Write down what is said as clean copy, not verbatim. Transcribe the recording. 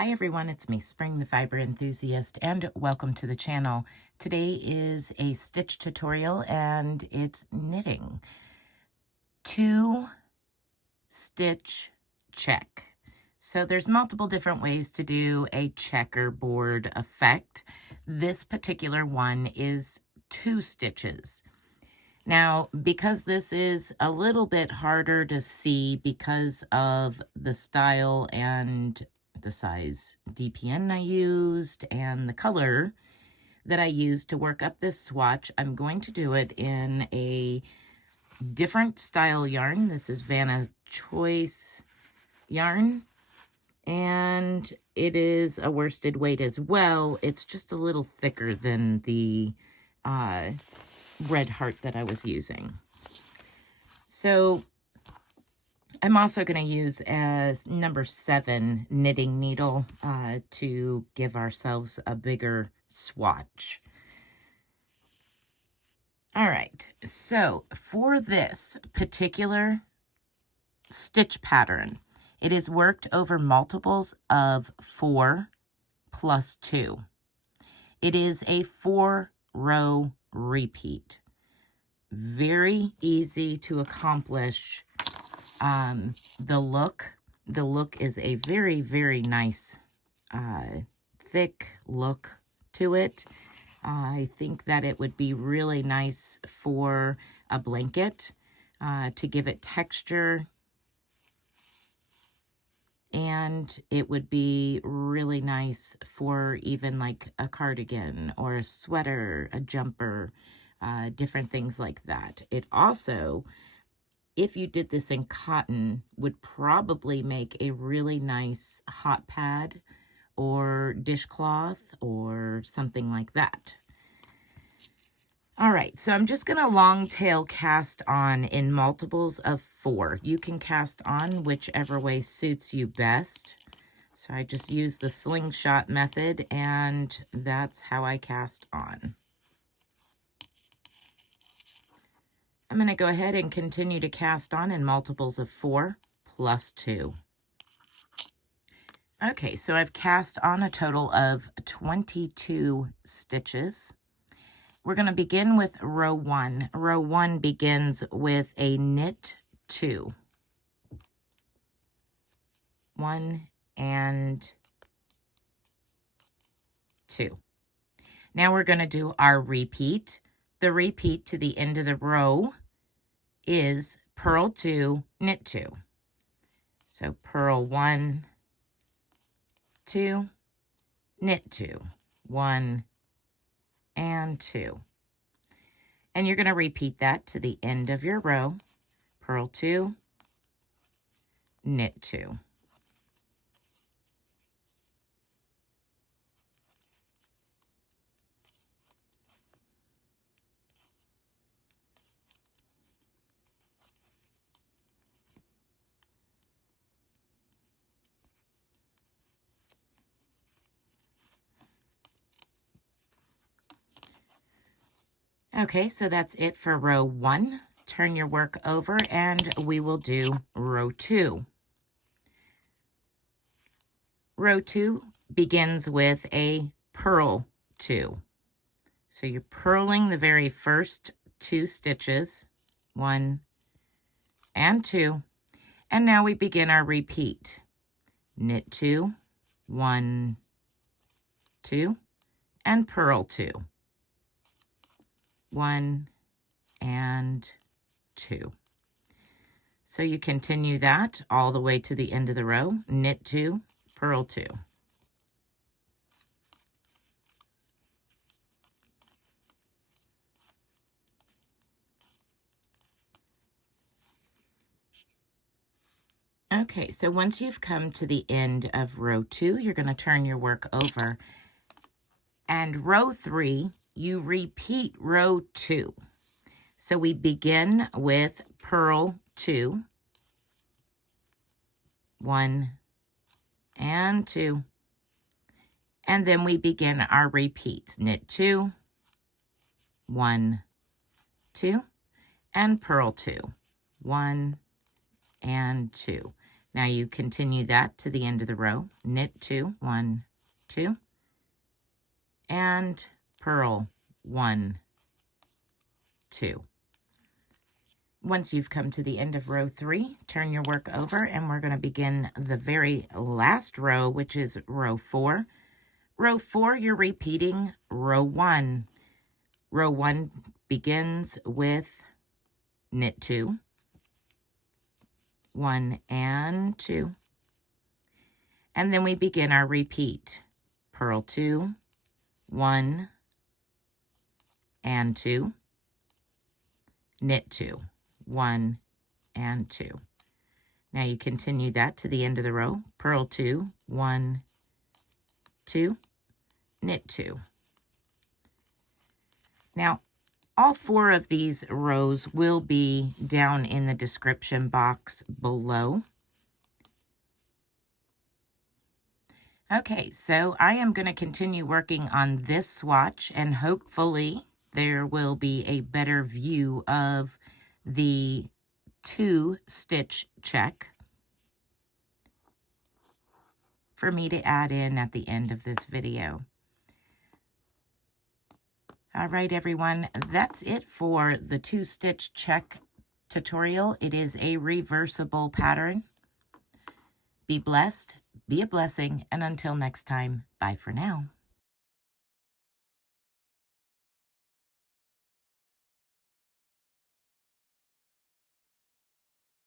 Hi everyone, it's me, Spring the Fiber Enthusiast, and welcome to the channel. Today is a stitch tutorial and it's knitting. 2-stitch check. So there's multiple different ways to do a checkerboard effect. This particular one is 2 stitches. Now, because this is a little bit harder to see because of the style and the size DPN I used and the color that I used to work up this swatch, I'm going to do it in a different style yarn. This is Vanna Choice yarn, and it is a worsted weight as well. It's just a little thicker than the Red Heart that I was using. So I'm also going to use a number 7 knitting needle to give ourselves a bigger swatch. All right, so for this particular stitch pattern, it is worked over multiples of 4 plus 2. It is a 4-row repeat. Very easy to accomplish. The look is a very, very nice, thick look to it. I think that it would be really nice for a blanket, to give it texture. And it would be really nice for even like a cardigan or a sweater, a jumper, different things like that. It also, if you did this in cotton, would probably make a really nice hot pad or dishcloth or something like that. All right, so I'm just going to long tail cast on in multiples of 4. You can cast on whichever way suits you best. So I just use the slingshot method, and that's how I cast on. I'm going to go ahead and continue to cast on in multiples of 4 plus 2. Okay, so I've cast on a total of 22 stitches. We're going to begin with row 1. Row 1 begins with a knit 2. 1 and 2. Now we're going to do our repeat. The repeat to the end of the row is purl 2, knit 2. So purl 1, 2, knit 2, 1 and 2. And you're going to repeat that to the end of your row. Purl 2, knit 2. Okay, so that's it for row 1. Turn your work over and we will do row 2. Row 2 begins with a purl 2. So you're purling the very first 2 stitches, 1 and 2, and now we begin our repeat. Knit 2, 1, 2, and purl 2. 1 and 2. So you continue that all the way to the end of the row. Knit 2, purl 2. Okay, so once you've come to the end of row 2, you're going to turn your work over. And row 3, you repeat row 2. So we begin with purl 2, 1 and 2, and then we begin our repeats. Knit 2, 1, 2, and purl 2, 1 and 2. Now you continue that to the end of the row, knit 2, 1, 2, and purl 1, 2. Once you've come to the end of row 3, turn your work over and we're going to begin the very last row, which is row 4. Row 4, you're repeating row 1. Row 1 begins with knit 2, 1 and 2, and then we begin our repeat. Purl 2, 1 and 2, knit 2, 1 and 2. Now you continue that to the end of the row. Purl 2, 1, 2, knit 2. Now, all 4 of these rows will be down in the description box below. Okay, so I am going to continue working on this swatch, and hopefully there will be a better view of the 2-stitch check for me to add in at the end of this video. All right, everyone, that's it for the 2-stitch check tutorial. It is a reversible pattern. Be blessed, be a blessing, and until next time, bye for now.